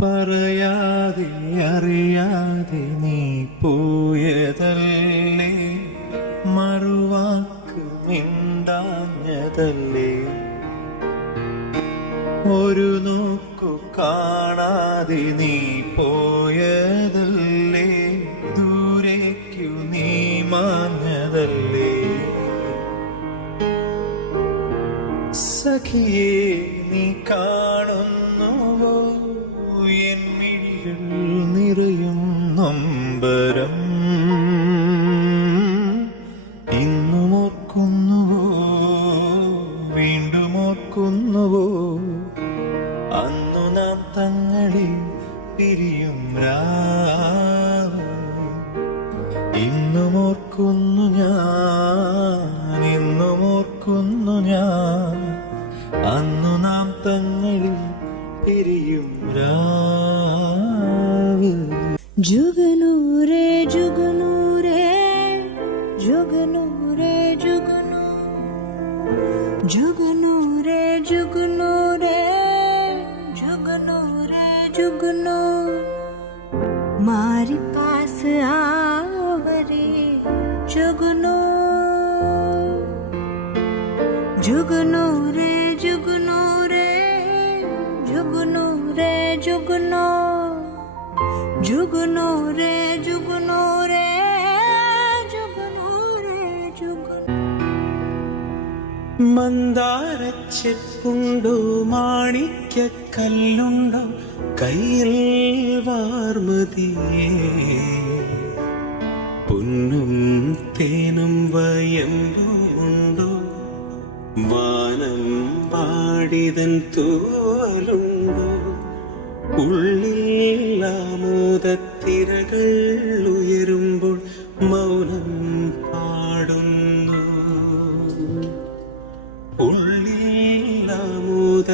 പറയാതെ അറിയാതെ നീ പോയതല്ലേ, മറുവാക്ക് മിണ്ടാഞ്ഞതല്ലേ, ഒരു നോക്കു കാണാതെ നീ പോയതല്ലേ, ദൂരേക്കു നീ മാഞ്ഞതല്ലേ. സഖിയേ നീ കാണുന്നുവോ എന്നിൽ നിറയും നൊമ്പരം, ഇന്നും ഓർക്കുന്നുവോ വീണ്ടും ഓർക്കുന്നുവോ അന്നു നാം തങ്ങളിൽ പിരിയും രാവ്. ഇന്നും ഓർക്കുന്നു ഞാൻ, ഇന്നും ഓർക്കുന്നു ഞാൻ അന്നു നാം തങ്ങളിൽ പിരിയും രാവ്. ജുഗനൂരേ ജുഗനൂരേ ജുഗനൂരേ ജുഗനൂ ജുഗനൂരേ ജുഗനൂരേ ജുഗനൂരേ ജുഗനൂ मारी पास आवरे जुगनू जुगनू रे जुगनू रे जुगनू रे जुगनू जुगनू रे जुगनू रे जुगनू रे जुगनू. മന്ദാരച്ചെപ്പുണ്ടോ മാണിക്യക്കല്ലുണ്ടോ കയ്യിൽ വാർമതിയേ, പൊന്നും തേനും വയമ്പുണ്ടോ വാനം പാടിതൻ തൂവലുണ്ടോ, ഉള്ളിൽ ആമോദത്തിരകൾ ഉയരുമ്പോൾ മൗനം പാടുന്നു, ഉള്ളിൽ ആമോദ